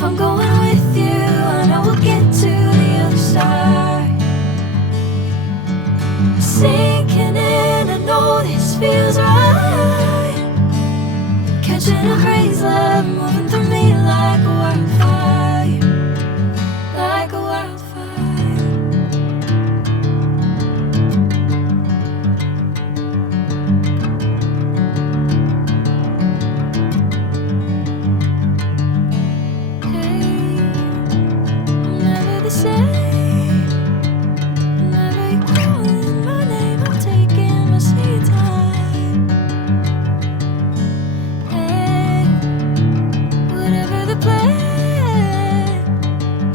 If I'm going with you, I know we'll get to the other side. Sinking in, I know this feels right. Catching a crazy love, moving through me like a wildfire, like a wildfire. Hey, I'm never the same. Whenever you're calling my name, I'm taking my sweet time. Hey, whatever the plan,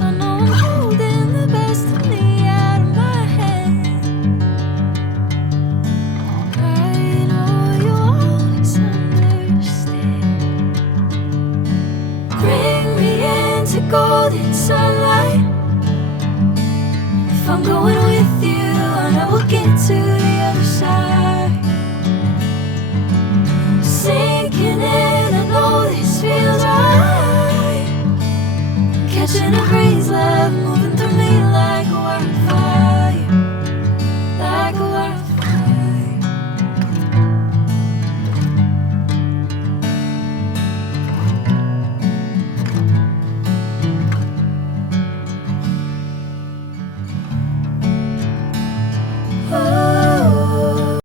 I know I'm holding the best of me out of my hand. I know you'll always understand. Bring me into golden sunlight. If I'm going with you, I know we'll get to the other side. Sinking in, I know this feels right.